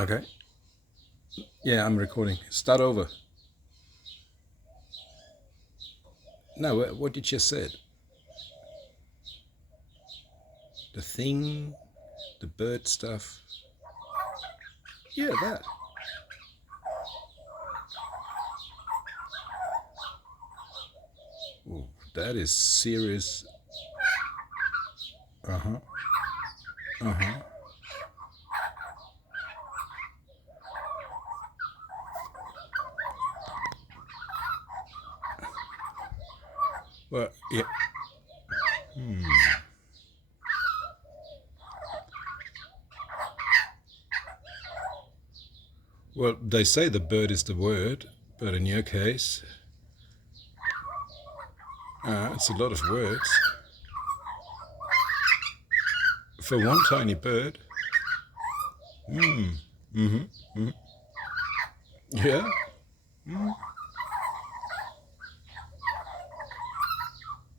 Okay. Yeah, I'm recording. Start over. No, what did you just said? The thing, the bird stuff. Yeah, that. Ooh, that is serious. Uh huh. Uh huh. Well, yeah. Hmm. Well, they say the bird is the word, but in your case, it's a lot of words for one tiny bird. Hmm. Mm-hmm. Mm. Yeah. Mm.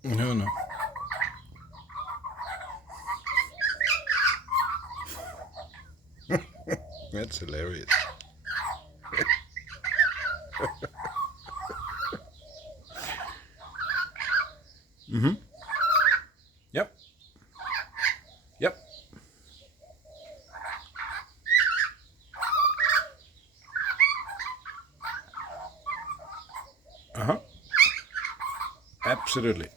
No, no. That's hilarious. Mm-hmm. Yep. Yep. Uh huh. Absolutely.